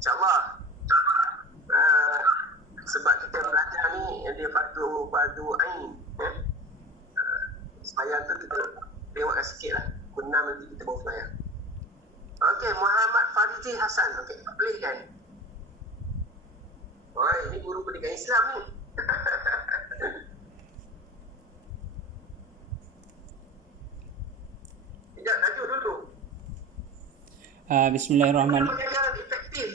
InsyaAllah. Sebab kita belajar ni dia fardu ain. Sembahyang tu kita lewatkan sikit lah. Pukul 6 nanti kita bawa sembahyang. Okey, Muhammad Fariji Hasan. Okey, boleh kan? Wah, ini guru pendidikan Islam ni. Sekejap, tajuk dulu. Bismillahirrahmanirrahim. Pengajaran efektif.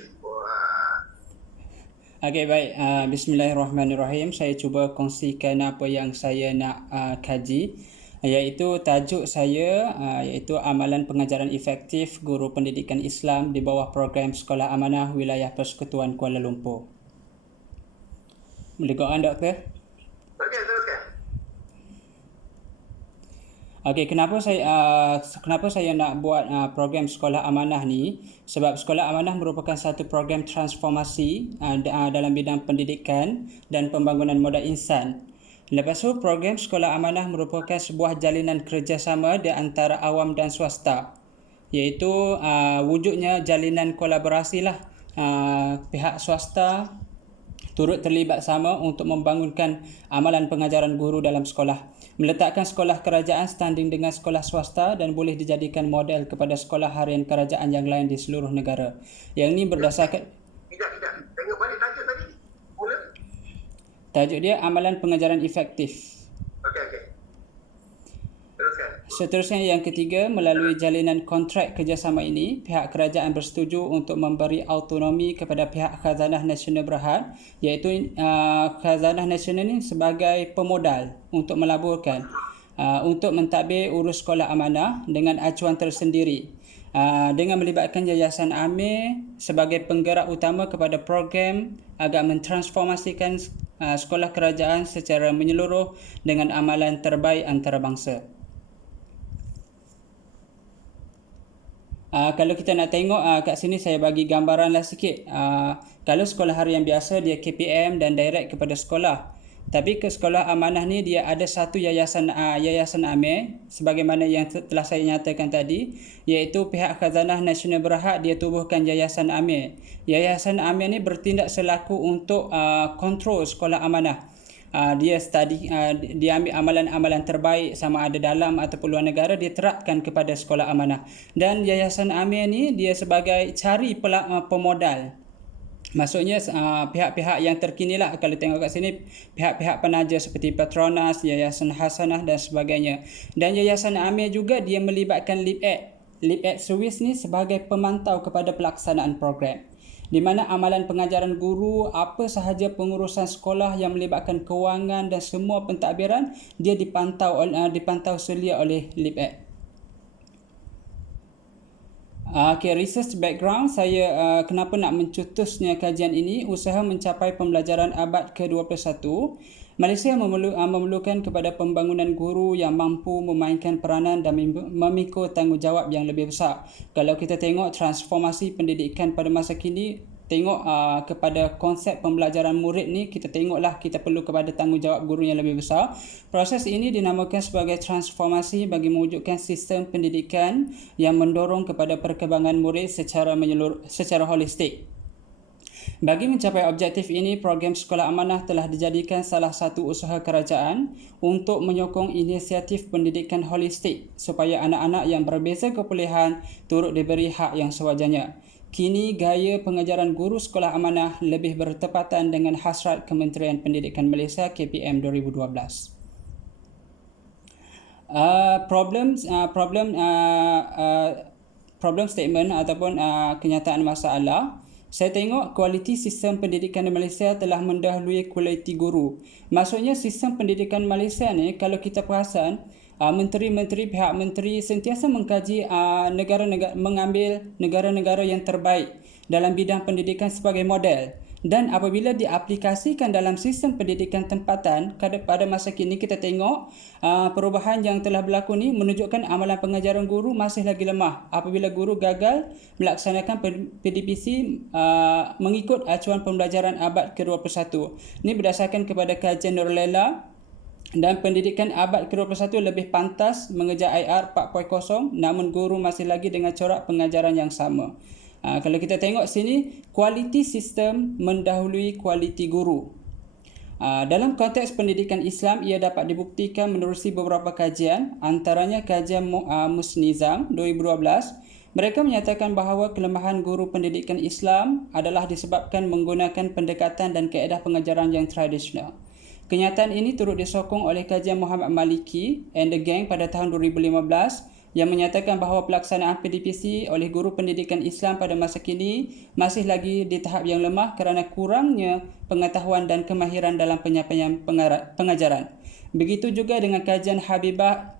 Okey, baik. Bismillahirrahmanirrahim. Saya cuba kongsikan apa yang saya nak kaji, iaitu tajuk saya iaitu amalan pengajaran efektif guru pendidikan Islam di bawah program Sekolah Amanah Wilayah Persekutuan Kuala Lumpur. Boleh go on, Doktor? Okey, teruskan. Okey, kenapa saya nak buat program Sekolah Amanah ni? Sebab Sekolah Amanah merupakan satu program transformasi dalam bidang pendidikan dan pembangunan modal insan. Lepas tu, program Sekolah Amanah merupakan sebuah jalinan kerjasama di antara awam dan swasta, iaitu wujudnya jalinan kolaborasi lah. Pihak swasta turut terlibat sama untuk membangunkan amalan pengajaran guru dalam sekolah, meletakkan sekolah kerajaan standing dengan sekolah swasta dan boleh dijadikan model kepada sekolah harian kerajaan yang lain di seluruh negara. Yang ini berdasarkan... Tidak. Tengok balik tajuk tadi. Mula. Tajuk dia amalan pengajaran efektif. Okey. Teruskan. Seterusnya, yang ketiga, melalui jalinan kontrak kerjasama ini, pihak kerajaan bersetuju untuk memberi autonomi kepada pihak Khazanah Nasional Berhad, iaitu Khazanah Nasional ini sebagai pemodal untuk melaburkan, untuk mentadbir urus sekolah amanah dengan acuan tersendiri, dengan melibatkan Yayasan Amir sebagai penggerak utama kepada program agar mentransformasikan sekolah kerajaan secara menyeluruh dengan amalan terbaik antarabangsa. Kalau kita nak tengok kat sini, saya bagi gambaran lah sikit. Kalau sekolah harian biasa dia KPM dan direct kepada sekolah. Tapi ke sekolah amanah ni dia ada satu yayasan Amir sebagaimana yang telah saya nyatakan tadi, iaitu pihak Khazanah Nasional Berhad dia tubuhkan Yayasan Amir. Yayasan Amir ni bertindak selaku untuk kontrol sekolah amanah. Dia ambil amalan-amalan terbaik sama ada dalam ataupun luar negara, dia terapkan kepada sekolah amanah. Dan Yayasan Amir ni dia sebagai cari pemodal. Maksudnya pihak-pihak yang terkini lah, kalau tengok kat sini, pihak-pihak penaja seperti Petronas, Yayasan Hasanah dan sebagainya. Dan Yayasan Amir juga dia melibatkan LibAid Swiss ni sebagai pemantau kepada pelaksanaan program, di mana amalan pengajaran guru, apa sahaja pengurusan sekolah yang melibatkan kewangan dan semua pentadbiran, dia dipantau selia oleh LibAid. Research background saya, kenapa nak mencetusnya kajian ini. Usaha mencapai pembelajaran abad ke-21, Malaysia memerlukan kepada pembangunan guru yang mampu memainkan peranan dan memikul tanggungjawab yang lebih besar. Kalau kita tengok transformasi pendidikan pada masa kini, tengok kepada konsep pembelajaran murid ni, kita tengoklah kita perlu kepada tanggungjawab guru yang lebih besar. Proses ini dinamakan sebagai transformasi bagi mewujudkan sistem pendidikan yang mendorong kepada perkembangan murid secara holistik. Bagi mencapai objektif ini, program Sekolah Amanah telah dijadikan salah satu usaha kerajaan untuk menyokong inisiatif pendidikan holistik supaya anak-anak yang berbeza kepilihan turut diberi hak yang sewajarnya. Kini gaya pengajaran guru sekolah amanah lebih bertepatan dengan hasrat Kementerian Pendidikan Malaysia KPM 2012. Problem statement ataupun kenyataan masalah. Saya tengok kualiti sistem pendidikan di Malaysia telah mendahului kualiti guru. Maksudnya sistem pendidikan Malaysia ni, kalau kita perasan, menteri-menteri, pihak menteri sentiasa mengkaji mengambil negara-negara yang terbaik dalam bidang pendidikan sebagai model. Dan apabila diaplikasikan dalam sistem pendidikan tempatan, pada masa kini kita tengok perubahan yang telah berlaku ni menunjukkan amalan pengajaran guru masih lagi lemah. Apabila guru gagal melaksanakan PDPC mengikut acuan pembelajaran abad ke-21. Ini berdasarkan kepada kajian Nurul Laila. Dan pendidikan abad ke-21 lebih pantas mengejar IR 4.0, namun guru masih lagi dengan corak pengajaran yang sama. Kalau kita tengok sini, kualiti sistem mendahului kualiti guru. Dalam konteks pendidikan Islam, ia dapat dibuktikan menerusi beberapa kajian, antaranya kajian Musnizam 2012. Mereka menyatakan bahawa kelemahan guru pendidikan Islam adalah disebabkan menggunakan pendekatan dan kaedah pengajaran yang tradisional. Kenyataan ini turut disokong oleh kajian Muhammad Maliki and the Gang pada tahun 2015 yang menyatakan bahawa pelaksanaan PDPC oleh guru pendidikan Islam pada masa kini masih lagi di tahap yang lemah kerana kurangnya pengetahuan dan kemahiran dalam penyampaian pengajaran. Begitu juga dengan kajian Habibah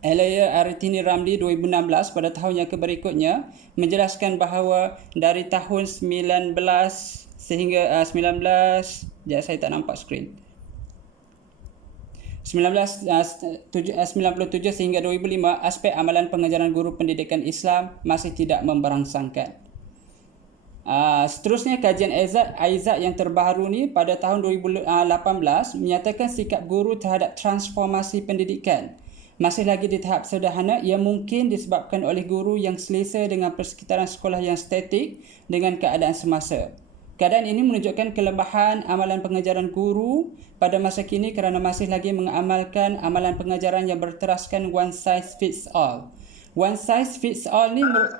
Elaya Aritini Ramli 2016 pada tahun yang berikutnya menjelaskan bahawa dari tahun 19 sehingga saya tak nampak skrin. 1997 sehingga 2005, aspek amalan pengajaran guru pendidikan Islam masih tidak memberangsangkan. Seterusnya, kajian Aizat yang terbaru ni pada tahun 2018 menyatakan sikap guru terhadap transformasi pendidikan masih lagi di tahap sederhana yang mungkin disebabkan oleh guru yang selesa dengan persekitaran sekolah yang statik dengan keadaan semasa. Keadaan ini menunjukkan kelemahan amalan pengajaran guru pada masa kini kerana masih lagi mengamalkan amalan pengajaran yang berteraskan one size fits all. One size fits all ni awak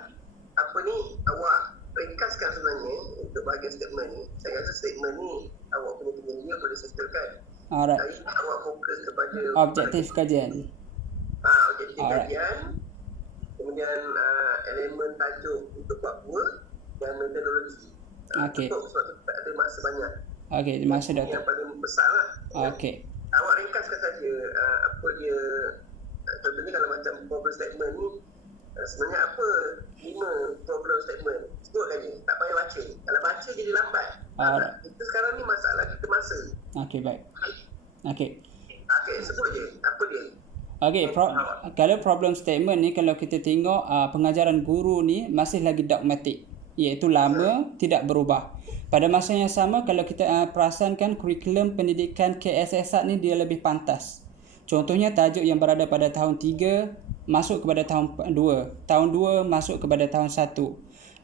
ringkaskan sebenarnya untuk bahagian statement ni. Saya rasa statement ni awak punya penyelia boleh sesuaikan. Alright. Saya awak fokus kepada objektif kajian. Objektif kajian. Kemudian elemen tajuk untuk bab 2 dan metodologi. Okey. Sebab kita ada masa banyak. Okey, masa dah. Yang paling besar lah. Okey. Awak ringkaskan saja apa dia, contohnya kalau macam problem statement ni, sebenarnya apa 5 problem statement, sebutkan je, tak payah baca. Kalau baca jadi lambat. Kita sekarang ni masalah kita masa. Okey, baik. Okey, sebut je, apa dia? Okey, kalau problem statement ni, kalau kita tengok pengajaran guru ni masih lagi dogmatik, iaitu lama, tidak berubah. Pada masa yang sama, kalau kita perasankan kurikulum pendidikan KSS ni dia lebih pantas. Contohnya tajuk yang berada pada tahun 3 masuk kepada tahun 2, tahun 2 masuk kepada tahun 1.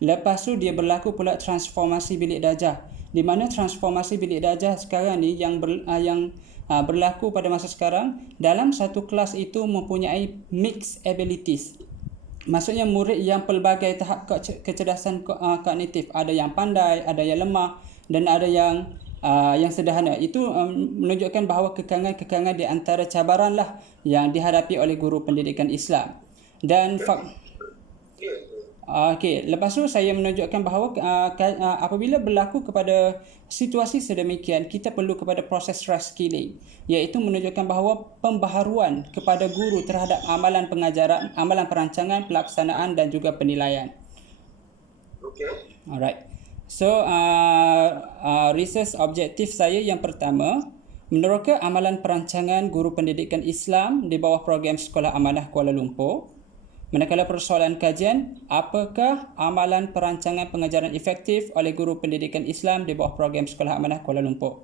Lepas tu dia berlaku pula transformasi bilik darjah, di mana transformasi bilik darjah sekarang ni yang berlaku pada masa sekarang, dalam satu kelas itu mempunyai mixed abilities. Maksudnya murid yang pelbagai tahap kecerdasan kognitif, ada yang pandai, ada yang lemah dan ada yang sederhana. Itu menunjukkan bahawa kekangan-kekangan di antara cabaran lah yang dihadapi oleh guru pendidikan Islam. Dan lepas tu saya menunjukkan bahawa apabila berlaku kepada situasi sedemikian, kita perlu kepada proses reskilling, iaitu menunjukkan bahawa pembaharuan kepada guru terhadap amalan pengajaran, amalan perancangan, pelaksanaan dan juga penilaian. Okay. Alright. So research objektif saya yang pertama, meneroka amalan perancangan guru pendidikan Islam di bawah program Sekolah Amanah Kuala Lumpur. Manakala persoalan kajian, apakah amalan perancangan pengajaran efektif oleh guru pendidikan Islam di bawah program Sekolah Amanah Kuala Lumpur.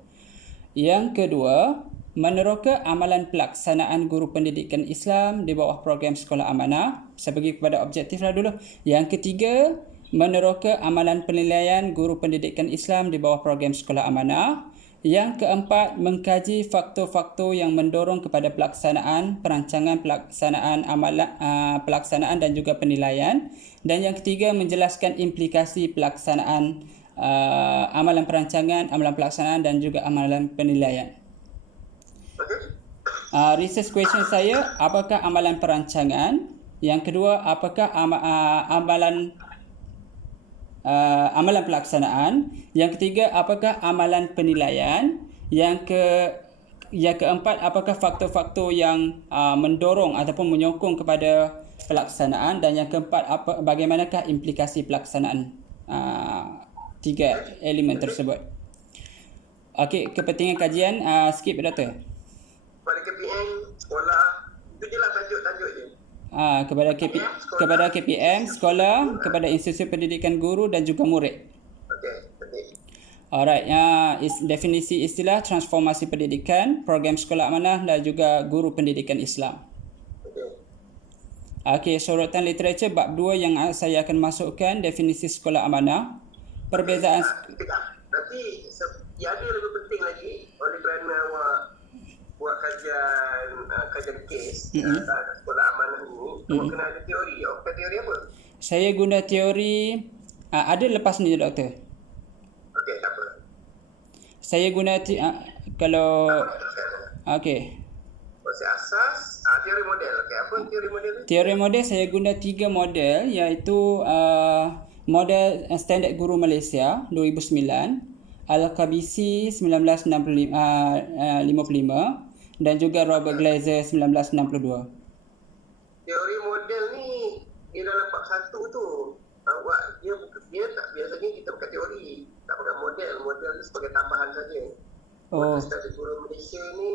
Yang kedua, meneroka amalan pelaksanaan guru pendidikan Islam di bawah program Sekolah Amanah. Saya pergi kepada objektif lah dulu. Yang ketiga, meneroka amalan penilaian guru pendidikan Islam di bawah program Sekolah Amanah. Yang keempat, mengkaji faktor-faktor yang mendorong kepada pelaksanaan, perancangan, pelaksanaan dan juga penilaian. Dan yang ketiga, menjelaskan implikasi pelaksanaan amalan perancangan, amalan pelaksanaan dan juga amalan penilaian. Research question saya, apakah amalan perancangan? Yang kedua, apakah amalan pelaksanaan? Yang ketiga, apakah amalan penilaian? Yang keempat, apakah faktor-faktor yang mendorong ataupun menyokong kepada pelaksanaan? Dan yang keempat, bagaimanakah implikasi pelaksanaan tiga elemen tersebut? Okey, kepentingan kajian, skip Doktor. Pada KPM, sekolah, itu je lah tajuk-tajuk je. Kepada KPM, sekolah, kepada institusi pendidikan guru dan juga murid. Okey. Alright, definisi istilah transformasi pendidikan, program Sekolah Amanah dan juga guru pendidikan Islam. Okey, sorotan literature bab 2 yang saya akan masukkan definisi sekolah amanah. Perbezaan Nanti yang ada lebih penting lagi oleh kerana awak buat kajian kes sekolah amanah ni, awak kena ada teori. Awak pakai teori apa? saya guna teori ada lepas ni doktor. Okey, tak apa. Saya guna kalau okey. Konsep asas, teori model. Okey, apa teori model ni? Teori model saya guna 3 model, iaitu model Standard Guru Malaysia 2009, Al-Qabisi 1955 dan juga Robert Glazer 1962. Teori model ni di dalam bab 1 tu awak dia tak, biasanya kita pakai teori, tak pakai model. Model tu sebagai tambahan saja. Standard Guru Malaysia ni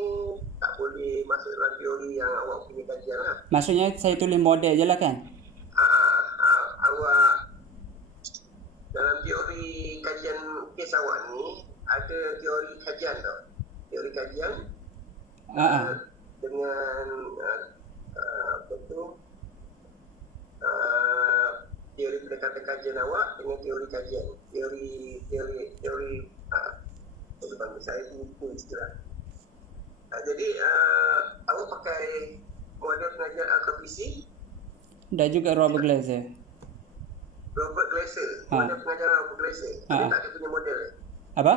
tak boleh masuk dalam teori yang awak punya kajian lah. Maksudnya saya tulis model je lah kan? Awak dalam teori kajian kes awak ni ada teori kajian tau. Teori kajian dengan apa tu teori pendekatan kajian awak dengan teori kajian. Teori bagi saya buku istilah. Jadi awak pakai model pengajian Al-Qabisi dan juga Robert Glazer. Model pengajaran Robert Glazer. Dia tak ada punya model. Apa?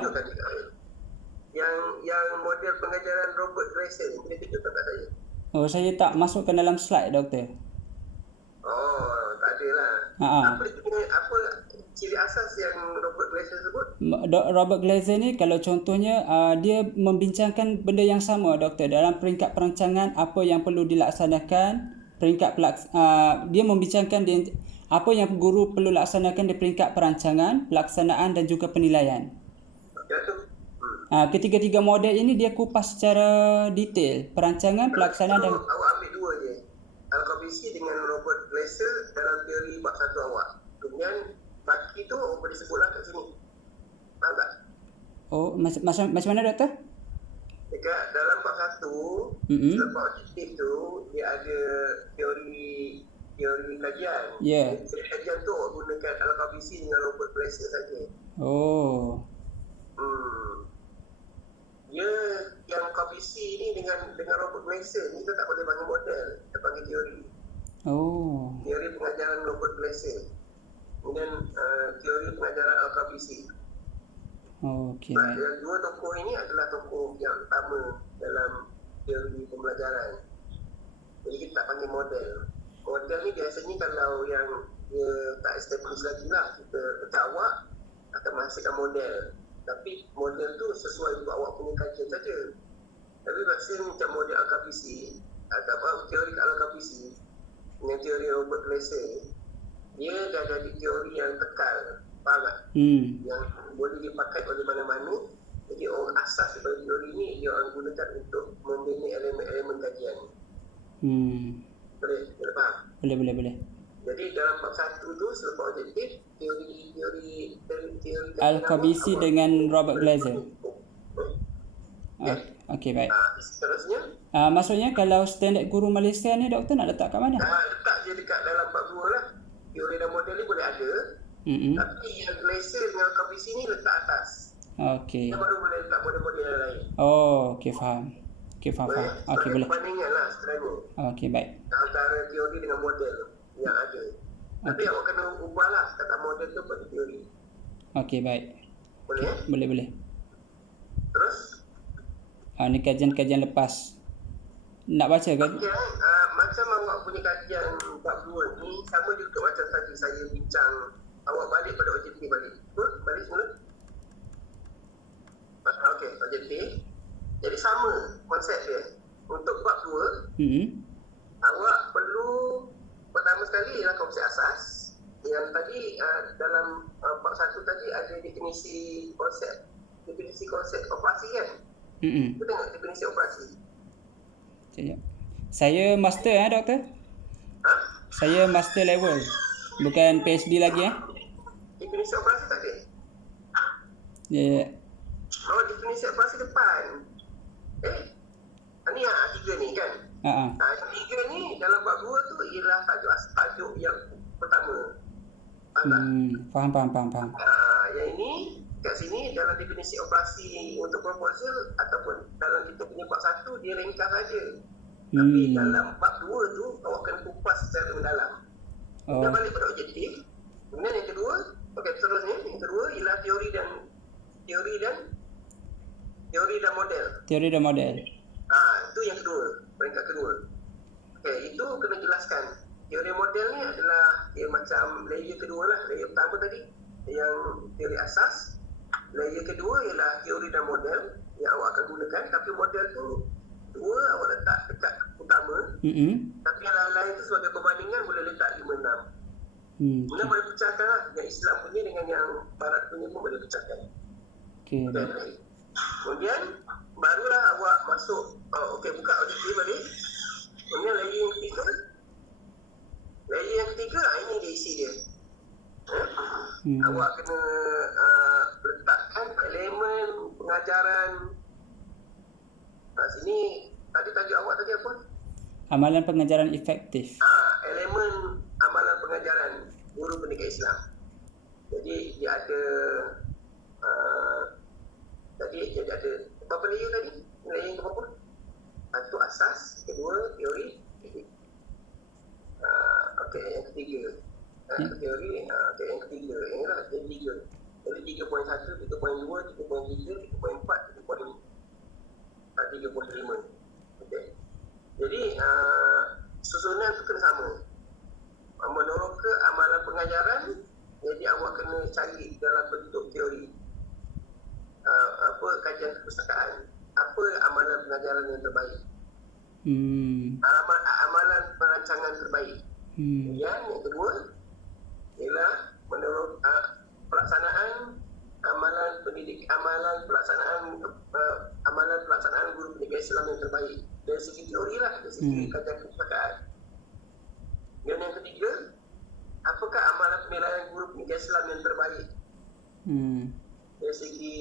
Yang model pengajaran Robert Glazer ni boleh tunjukkan kat saya. Oh, saya tak masukkan dalam slide doktor. Oh, tak ada lah. Apa ciri asas yang Robert Glazer sebut? Robert Glazer ni kalau contohnya dia membincangkan benda yang sama doktor dalam peringkat perancangan apa yang perlu dilaksanakan, peringkat dia membincangkan apa yang guru perlu laksanakan di peringkat perancangan, pelaksanaan dan juga penilaian. Ketiga-tiga model ini dia kupas secara detail perancangan, pelaksanaan dan awak ambil dua je. Al-Qabisi dengan Robert Glazer dalam teori bab 1 awak. Kemudian baki tu awak boleh sebutlah kat sini. Faham tak? Oh, macam mana doktor? Dekat dalam bab 1, selepas objektif tu dia ada teori kajian. Teori kajian tu awak gunakan Al-Qabisi dengan Robert Glazer saja. Oh. Dia yang Qabisi ni dengan Robert Glazer ni kita tak boleh panggil model, kita panggil teori. Teori pengajaran Robert Glazer. Kemudian teori pengajaran Al-Qabisi. Okey. Yang dua tokoh ini adalah tokoh yang utama dalam teori pembelajaran. Jadi kita tak panggil model. Model ni biasanya kalau yang dia tak establish lagi lah, kita awak akan menghasilkan model. Tapi model tu sesuai untuk awak punya kajian saja. Tapi vaksin macam model Al-Qabisi atau teori Al-Qabisi dengan teori Robert Glazer, dia dah jadi teori yang kekal, faham tak? Yang boleh dipakai oleh mana-mana. Jadi orang asas daripada teori ni dia orang gunakan untuk membina elemen-elemen kajian. Boleh faham? Boleh. Jadi dalam bab 1 tu selepas objektif teori Al-Qabisi dengan Robert Glazer. Okey, baik. Seterusnya maksudnya kalau Standard Guru Malaysia ni doktor nak letak kat mana? Letak je dekat dalam bab 2 lah. Teori dan model ni boleh ada. Tapi yang Glazer dengan Al-Qabisi ni letak atas. Okey. Yang baru boleh letak model-model yang lain. Oh, okey, faham. Okey, boleh. Perbandingan lah sebenarnya. Okey, baik. Antara teori dengan model yang ada. Tapi awak kena ubahlah kata model tu pada teori. Okey, baik. Boleh? Boleh. Terus? Ni kajian lepas. Nak baca kan? Macam awak punya kajian bab 2 ni sama juga macam tadi saya bincang. Awak balik pada objektif balik. Balik semula. Okey, objektif. Jadi sama konsep dia. Untuk bab 2, awak perlu pertama sekali ialah konsep asas. Yang tadi dalam bab 1 tadi ada definisi konsep operasi kan? Kita tengok definisi operasi. Sekejap. Saya master doktor? Saya master level. Bukan PhD lagi Definisi operasi tak ada? Ya. Oh, definisi operasi depan. Ni yang 3 ni kan? Yang 3 ni dalam bab 2 tu ialah tajuk tajuk yang pertama. Faham tak? Faham. Yang ini kat sini dalam definisi operasi untuk proposal ataupun dalam kita punya bab 1 dia ringkas saja. Tapi dalam bab 2 tu awak kena kupas secara mendalam. Kita balik pada objektif. Kemudian yang kedua, seterusnya yang kedua ialah teori dan model. Teori dan model. Itu yang kedua, peringkat kedua. Itu kena jelaskan. Teori model ni adalah dia macam layer kedua lah. Layer pertama tadi yang teori asas. Layer kedua ialah teori dan model yang awak akan gunakan. Tapi model tu dua awak letak dekat utama. Tapi yang lain tu sebagai perbandingan boleh letak 5-6. Kemudian boleh pecahkan lah. Yang Islam punya dengan yang Barat punya pun boleh pecahkan. Kemudian barulah awak masuk. Buka objektif balik. Kemudian layer yang ketiga. Ini dia isi dia. Awak kena letakkan elemen pengajaran. Sini tadi tajuk awak tadi apa? Amalan pengajaran efektif. Elemen amalan pengajaran guru pendidikan Islam. Jadi dia ada dia ada berapa layer tadi? Layer yang berapa? Satu asas, kedua teori. Yang ketiga. Teori, yang ketiga. Yang lah, yang tiga. Jadi 3.1, 3.2, 3.3, 3.4, 3.5. Jadi susunan tu kena sama. Menurut ke amalan pengajaran, jadi awak kena cari dalam bentuk teori. Kajian perpustakaan. Apa amalan pengajaran yang terbaik? Amalan perancangan terbaik. Yang kedua ialah menurut pelaksanaan amalan pelaksanaan guru pendidikan Islam yang terbaik. Dari segi teori lah, dari segi kajian perpustakaan. Dan yang ketiga, apakah amalan penilaian guru pendidikan Islam yang terbaik? Dari segi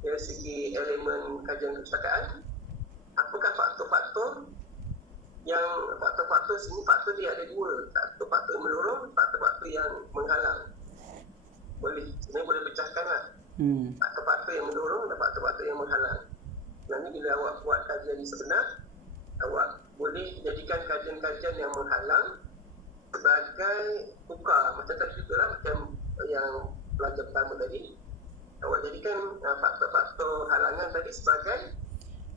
dari segi elemen kajian perpustakaan, apakah faktor-faktor sini faktor dia ada dua, faktor yang mendorong, faktor yang menghalang. Sebenarnya boleh pecahkan lah. Faktor-faktor yang mendorong dan faktor-faktor yang menghalang. Nanti bila awak buat kajian sebenar, awak boleh jadikan kajian-kajian yang menghalang sebagai tukar. Macam tadi juga lah, macam yang pelajar pertama tadi, awak jadikan faktor-faktor halangan tadi sebagai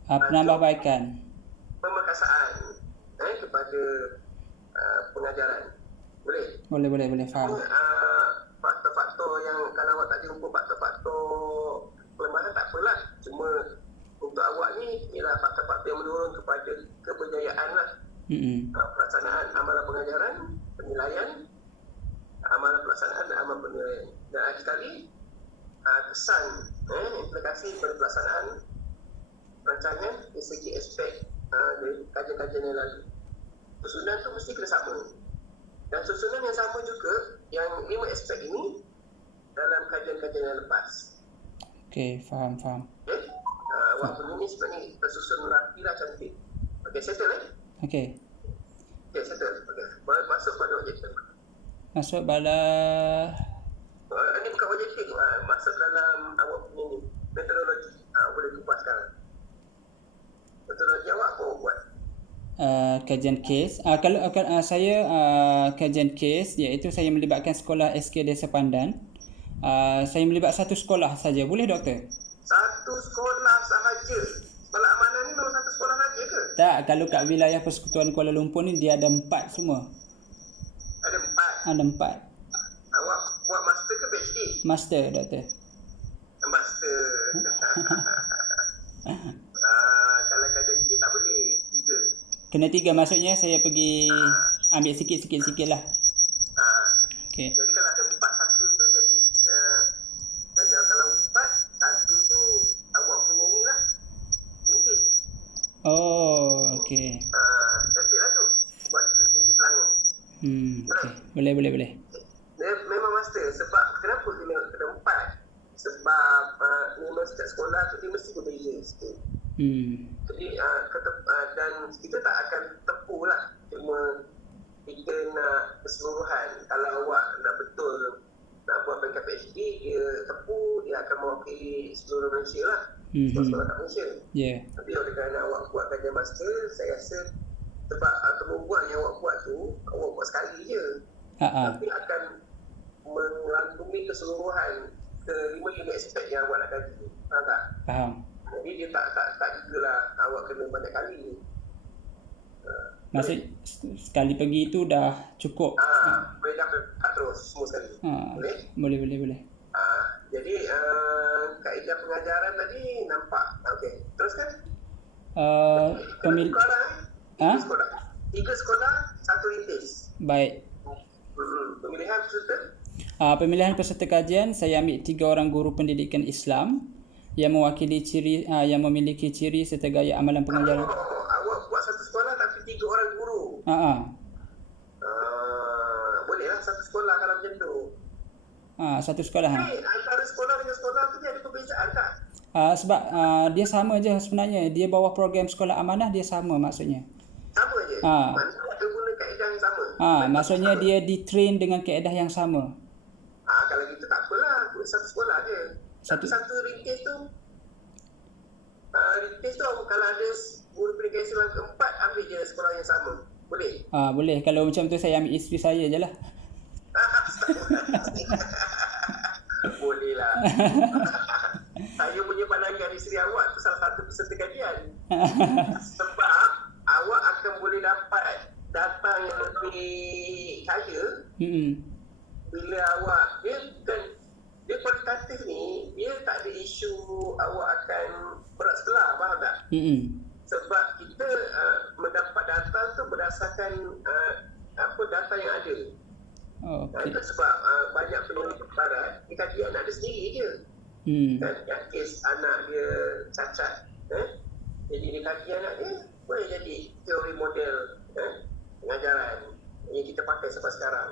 penambahbaikan, pemerkasaan kepada pengajaran. Boleh faham. Faktor-faktor yang kalau awak tak jumpa faktor-faktor kelemahan tak apalah, cuma untuk awak ni ialah faktor-faktor yang mendorong kepada keberjayaan lah. Pelaksanaan amalan pengajaran, penilaian, amalan pelaksanaan dan amalan penilaian. Dan akhir sekali kesan implikasi pada pelaksanaan rancangan dari segi aspek dari kajian-kajian yang lalu. Susunan tu mesti kena sama. Dan susunan yang sama juga yang 5 aspek ini dalam kajian-kajian yang lepas. Faham. Awak punya ni sebenarnya tersusun rapi lah, cantik. Settle settle. Masuk pada objektif. Masuk pada ini bukan objektif, masuk dalam awak punya ni metodologi. Boleh kupas sekarang. Metodologi awak apa awak buat? Kajian kes. Kalau saya kajian kes, iaitu saya melibatkan sekolah SK Desa Pandan. Saya melibat satu sekolah saja. Boleh doktor? Satu sekolah sahaja. Sekolah amanah ni memang satu sekolah saja ke? Tak, kalau kat wilayah Persekutuan Kuala Lumpur ni dia ada 4 semua. Ada 4? Ada 4. Awak buat master ke PhD? Master, doktor. Master. Kalau kajian ni tak boleh 3. Kena 3, maksudnya saya pergi ambil sikit-sikit lah. Jadi kalau ada 4, satu tu jadi kalau 4, satu tu awak punya ni lah. Ringkis. Cantik lah tu. Buat ringkis Selangor. Boleh. Dia memang master. Sebab kenapa dia kena 4? Sebab memang setiap sekolah tu dia mesti berbeza sikit. Jadi dan kita tak akan tepu lah. Cuma mewakili seluruh Malaysia lah, sekolah-sekolah kat Malaysia. Yeah. Tapi oleh kerana awak buat kajian master, saya rasa sebab kemampuan yang awak buat tu, awak buat sekali je. Tapi akan merangkumi keseluruhan ke 5 unit aspek yang awak nak kaji. Faham tak? Faham. Jadi dia tak juga lah awak kena banyak kali. Maksud sekali pergi itu dah cukup. Boleh dapat terus semua sekali. Boleh. Jadi kaedah pengajaran tadi nampak. Okey, teruskan. Sekolah. 3 sekolah, 1 rintis. Baik. Pemilihan peserta? Pemilihan peserta kajian, saya ambil 3 orang guru pendidikan Islam yang yang memiliki ciri serta gaya amalan pengajaran. Awak buat satu sekolah tapi 3 orang guru. Bolehlah satu sekolah kalau macam tu. Satu sekolah. Antara sekolah dengan sekolah tu dia ada perbezaan tak? Sebab dia sama je sebenarnya. Dia bawah program sekolah amanah, dia sama maksudnya. Sama je? Maksudnya dia guna kaedah yang sama? Maksudnya dia di-train dengan kaedah yang sama. Kalau gitu tak apalah, satu sekolah je. Satu rintis tu, kalau ada guru pendidikan Islam keempat, ambil je sekolah yang sama. Boleh? Boleh. Kalau macam tu saya ambil isteri saya je lah. Boleh lah. Saya punya pandangan isteri awak tu salah satu peserta kajian. Sebab awak akan boleh dapat data yang lebih kaya bila awak, dia kualitatif ni, dia tak ada isu awak akan berat sebelah, faham tak? Sebab kita mendapat data tu berdasarkan data yang ada. Itu sebab banyak penyelidik barat, dia kaji anak dia sendiri je. Yang kes anak dia cacat, jadi dia kaji anak dia, boleh jadi teori model pengajaran yang kita pakai sampai sekarang.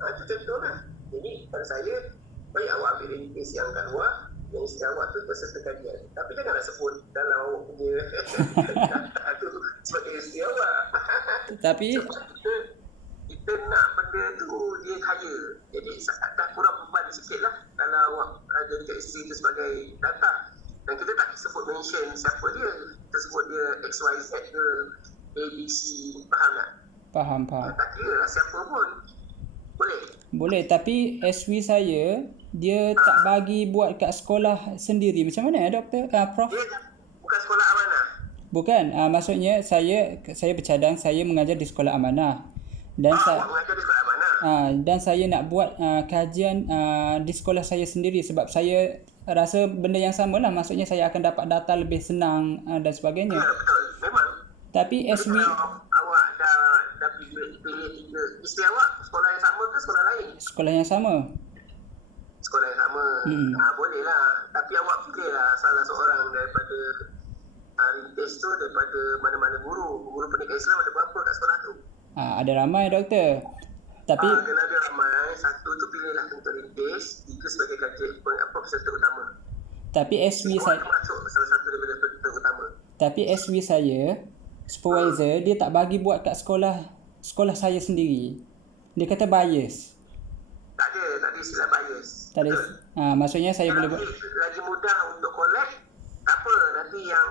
Itu contohlah. Jadi pada saya, baik awak ambil rintis yang kat luar, yang isteri awak tu peserta kajian. Tapi janganlah sebut dalam awak punya data tu sebagai isteri awak. Tapi kita nak benda tu dia kaya. Jadi dah kurang beban sikit lah kalau awak jadikan isteri tu sebagai data. Dan kita tak sebut mention siapa dia. Kita sebut dia XYZ ke ABC. Faham tak? Faham. Tak kira lah siapa pun. Boleh, tapi SW saya dia tak bagi buat kat sekolah sendiri. Macam mana doktor? Prof? Dia bukan sekolah amanah. Bukan, maksudnya saya bercadang, saya mengajar di sekolah amanah. Dan mengajar di sekolah amanah. Dan saya nak buat kajian di sekolah saya sendiri sebab saya rasa benda yang sama lah. Maksudnya saya akan dapat data lebih senang dan sebagainya. Ya, betul. Memang. Tapi SW awak dah pilih 3. Isteri awak sekolah yang sama ke sekolah lain? Sekolah yang sama. Sekolah yang sama. Boleh lah. Tapi awak pilihlah salah seorang daripada rintis tu, daripada mana-mana guru pendidikan Islam ada berapa kat sekolah tu? Ada ramai doktor. Tapi kalau ada ramai, satu tu pilihlah untuk rintis, 3 sebagai kajian peserta utama. Tapi SW saya masuk salah satu daripada peserta utama. Tapi SW saya supervisor dia tak bagi buat kat sekolah saya sendiri. Dia kata bias. Tak ada istilah bias. Tak ada. Maksudnya saya boleh buat lagi mudah untuk collect. Tak apa, nanti yang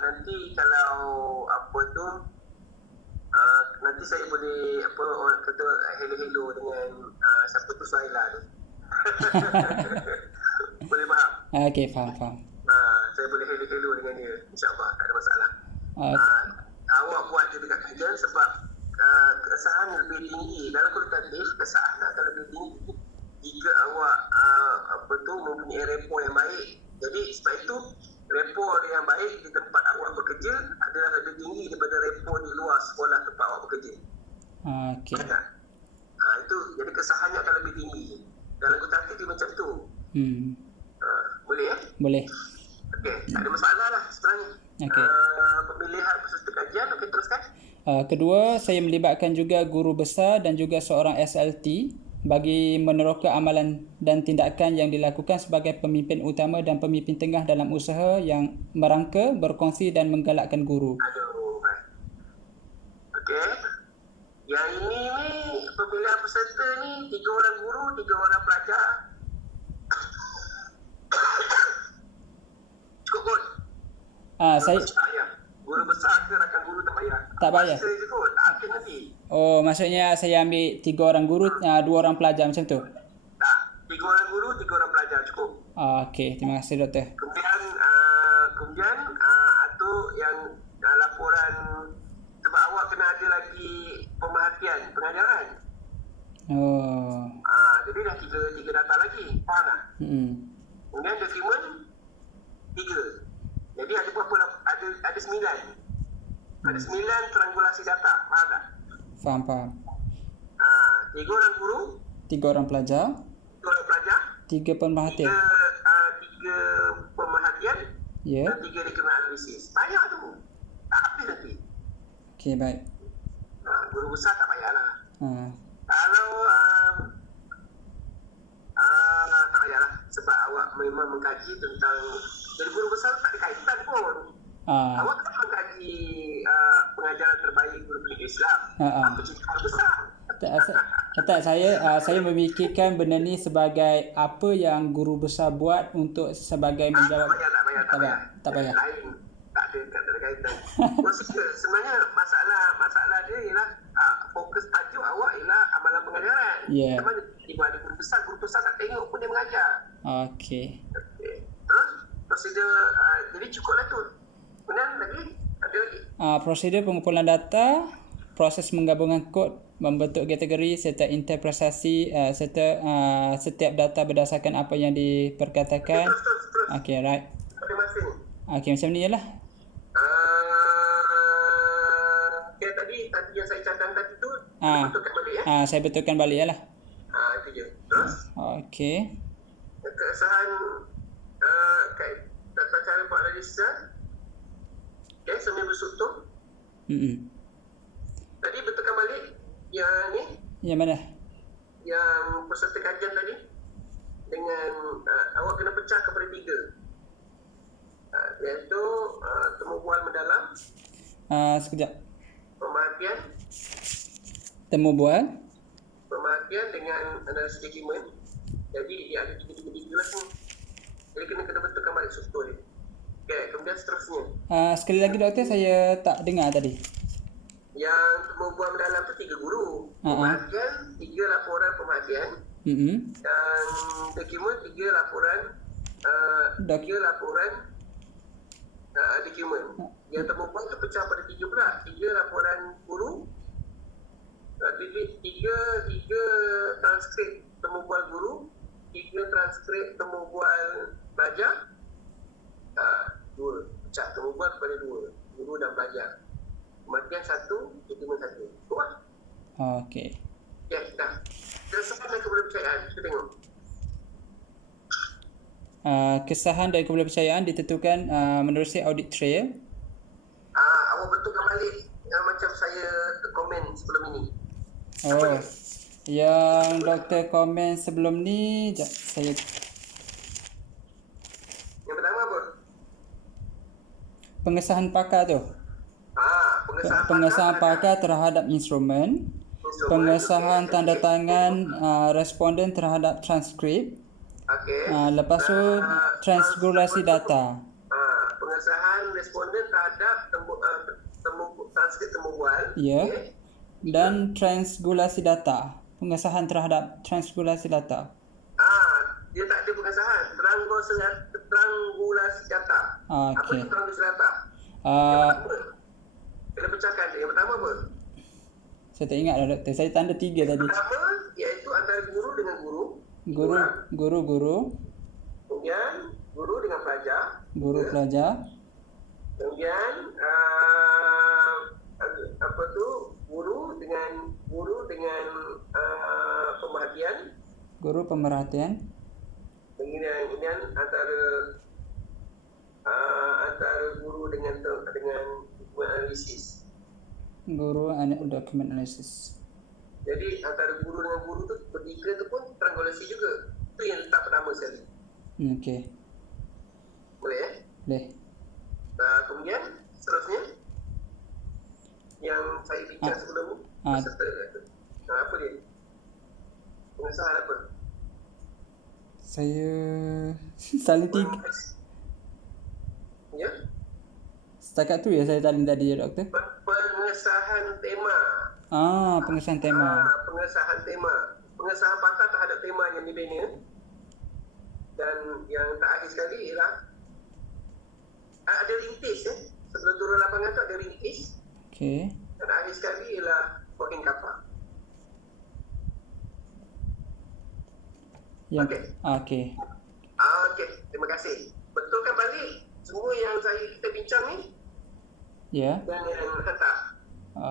nanti kalau nanti saya boleh orang kata hello dengan siapa tu Suhaila tu. Boleh faham? Okey, faham. Saya boleh hello dengan dia, insya-Allah tak ada masalah. Awak buat je dekat kajian sebab kesahan lebih tinggi dalam kualitatif, kesahan akan lebih tinggi jika awak mempunyai rapport yang baik. Jadi sebab itu rapport yang baik di tempat awak bekerja adalah lebih tinggi daripada rapport di luar sekolah tempat awak bekerja. Okey. Itu jadi kesahannya akan lebih tinggi. Dalam kualitatif dia macam tu. Boleh ya? Boleh. Okey, tak ada masalah lah sebenarnya. Okey. Pemilihan peserta kajian, okey teruskan. Kedua, saya melibatkan juga guru besar dan juga seorang SLT bagi meneroka amalan dan tindakan yang dilakukan sebagai pemimpin utama dan pemimpin tengah dalam usaha yang merangka, berkongsi dan menggalakkan guru. Okey. Yang ini pemilihan peserta ni 3 orang guru, 3 orang pelajar. Saya Tak payah. Guru besar ke rakan guru tak payah. tak payah. Masa je kot, tak akhir nanti. Oh, maksudnya saya ambil 3 orang guru, 2 orang pelajar macam tu. Tak, 3 orang guru, 3 orang pelajar cukup. Okey, terima kasih doktor. Kemudian tu yang laporan, sebab awak kena ada lagi pemerhatian pengajaran. Oh. Jadi dah tiga data lagi. Faham tak? Kemudian dokumen 3. Jadi ada berapa? Ada 9. Ada 9 triangulasi data. Faham tak? Faham. 3 orang guru, 3 orang pelajar, 3 orang pelajar, 3 pemerhatian. 3 pemerhatian, Ya. dan 3 dokumen analisis. Banyak tu. Tak habis nanti. Okey, baik. Guru besar tak payahlah. Kalau tak payahlah, sebab awak memang mengkaji tentang, jadi guru besar tak ada kaitan pun. Awak kan mengkaji pengajaran terbaik guru pendidikan Islam. Apa cerita guru besar? Tak, saya memikirkan benda ni sebagai apa yang guru besar buat untuk sebagai menjawab. Tak payah. Lain. Tak ada kaitan. Maksudnya sebenarnya masalah dia ialah fokus tajuk awak ialah amalan pengajaran. Ya. Memang tiba ada guru besar tak tengok pun dia mengajar. Okey. Terus prosedur, jadi cukuplah tu. Kemudian lagi ada lagi. Prosedur pengumpulan data, proses menggabungkan kod, membentuk kategori serta interpretasi serta setiap data berdasarkan apa yang diperkatakan. Terus. Okey, right. Masing-masing. Okey, macam ni jelah. Tadi yang saya cadang tadi tu, betulkan balik ya? Saya betulkan balik lah. Itu je. Terus? Okey. Kesahan tata cara buat analisa. Okay, sambil bersutur. Tadi betulkan balik yang ni. Yang mana? Yang peserta kajian tadi. Dengan awak kena pecah kepada 3. Iaitu temu bual mendalam. Sekejap. Pemerhatian. Temu bual. Pemerhatian dengan analisis dokumen. Jadi dia ada 3 lah ni. Jadi kena betulkan balik struktur dia. Okay, kemudian seterusnya. Sekali lagi doktor, saya tak dengar tadi. Yang temu bual mendalam tu 3 guru. Pemerhatian, 3 laporan pemerhatian. Dan dokumen 3 laporan. 3 laporan dokumen. Yang temu bual tu pecah pada 3 pula. 3 laporan guru. 3 transkrip temu bual guru. 3 transkrip temu bual pelajar. 2 pecah temu bual kepada 2 guru dan pelajar. Kematian 1, dokumen 1. Kuat. Okey. Ya, dah. Kesahan dan kepercayaan. Kita tengok. Kesahan dan kepercayaan ditentukan menerusi audit trail. Awak betulkan balik macam saya komen sebelum ini. Yang doktor komen sebelum ni, saya. Yang pertama apa? Pengesahan pakar tu. Pengesahan pakar terhadap instrumen. Pengesahan tanda tangan responden terhadap transkrip. Lepas tu transgulasi data. Pengesahan responden terhadap transkrip temu bual. Ya. Dan transgulasi data. Pengesahan terhadap transgulasi data. Dia tak ada pengesahan. Triangulasi data. Apa Okey. itu triangulasi data? Kena pecahkan dia. Yang pertama apa? Saya tak ingat dah doktor. Saya tanda 3 tadi. Pertama iaitu antara guru dengan guru. Guru. Kemudian guru dengan pelajar. Guru pelajar. Kemudian apa tu? Guru dengan pemerhatian. Guru pemerhatian. Kemudian antara guru dengan analisis. Guru dokumen analisis. Jadi antara guru dengan guru tu bertiga tu pun triangulasi juga. Itu yang letak pertama sekali. Okey. Boleh Boleh. Kemudian seterusnya yang saya bincang sebelum ni peserta tu. Apa dia? Pengesahan apa? Saya salah 3. Ya? Setakat tu ya saya salin tadi ya doktor. Pengesahan tema. Pengesahan tema. Pengesahan tema. Pengesahan pakar terhadap tema yang dibina. Dan yang terakhir sekali ialah ada rintis sebelum turun lapangan tu ada rintis. Okey. Dan akhir sekali ialah working kapal. Okey. Okey, terima kasih. Betulkan balik semua yang kita bincang ni. Ya. Dan yang hantar.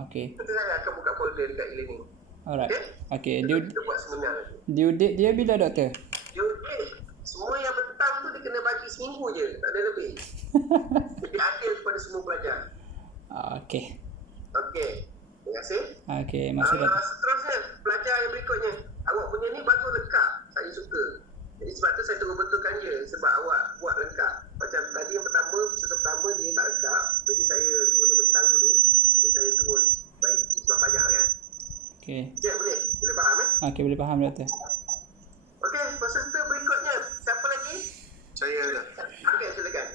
Okey. Nanti saya akan buka folder dekat e-learning. Alright. Okey. Kita buat seminar. Due date dia bila doktor? Due date semua yang petang tu dia kena bagi seminggu je, tak ada lebih. Jadi adil kepada semua pelajar. Okey. Okey. Terima kasih. Okey, maksud doktor. Seterusnya, pelajar yang berikutnya. Awak punya ni batu lengkap. Saya suka. Jadi sebab tu saya terus betulkan je. Sebab awak buat lengkap. Macam tadi yang pertama, peserta pertama dia tak lengkap. Jadi saya suruh dia bentang dulu. Jadi saya terus baik. Sebab banyak kan. Okey. Ya, boleh? Boleh faham Okey, boleh faham doktor. Okey, peserta berikutnya. Siapa lagi? Saya dah. Okey, silakan.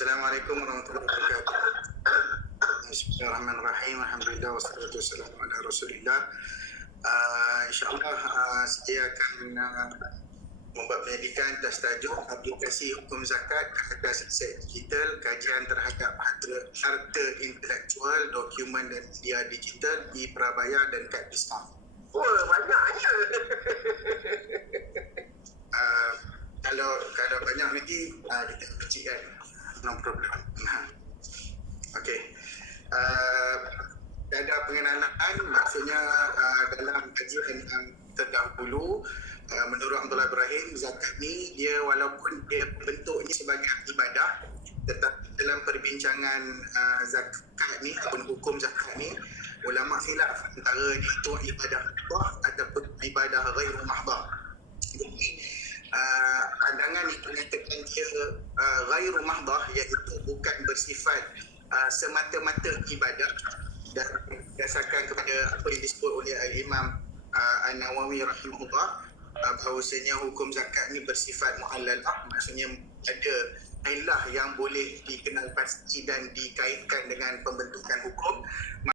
Assalamualaikum warahmatullahi wabarakatuh. Bismillahirrahmanirrahim. Alhamdulillah wassalatu wassalamu ala Rasulillah. InsyaAllah saya akan membuat pendidikan atas tajuk aplikasi hukum zakat ke atas aset digital, kajian terhadap harta intelektual, dokumen dan media digital di prabayar dan kad diskaun. Banyaknya. Kalau banyak lagi kita kecilkan. No problem. Okey. Ada pengenalan, maksudnya dalam kajian yang terdahulu, menurut Abdullah Ibrahim, zakat ni dia walaupun dia bentuknya sebagai ibadah, tetapi dalam perbincangan zakat ni ataupun hukum zakat ni, ulama khilaf antara dia itu ibadah mahdah ataupun ibadah ghairu mahdah. Jadi pandangan itu menyatakan dia ghairu mahdah, iaitu bukan bersifat semata-mata ibadah, dan berdasarkan kepada apa yang disebut oleh Imam An-Nawawi rahimahullah, bahawasanya hukum zakat ni bersifat muhallalah, maksudnya ada ilah yang boleh dikenal pasti dan dikaitkan dengan pembentukan hukum.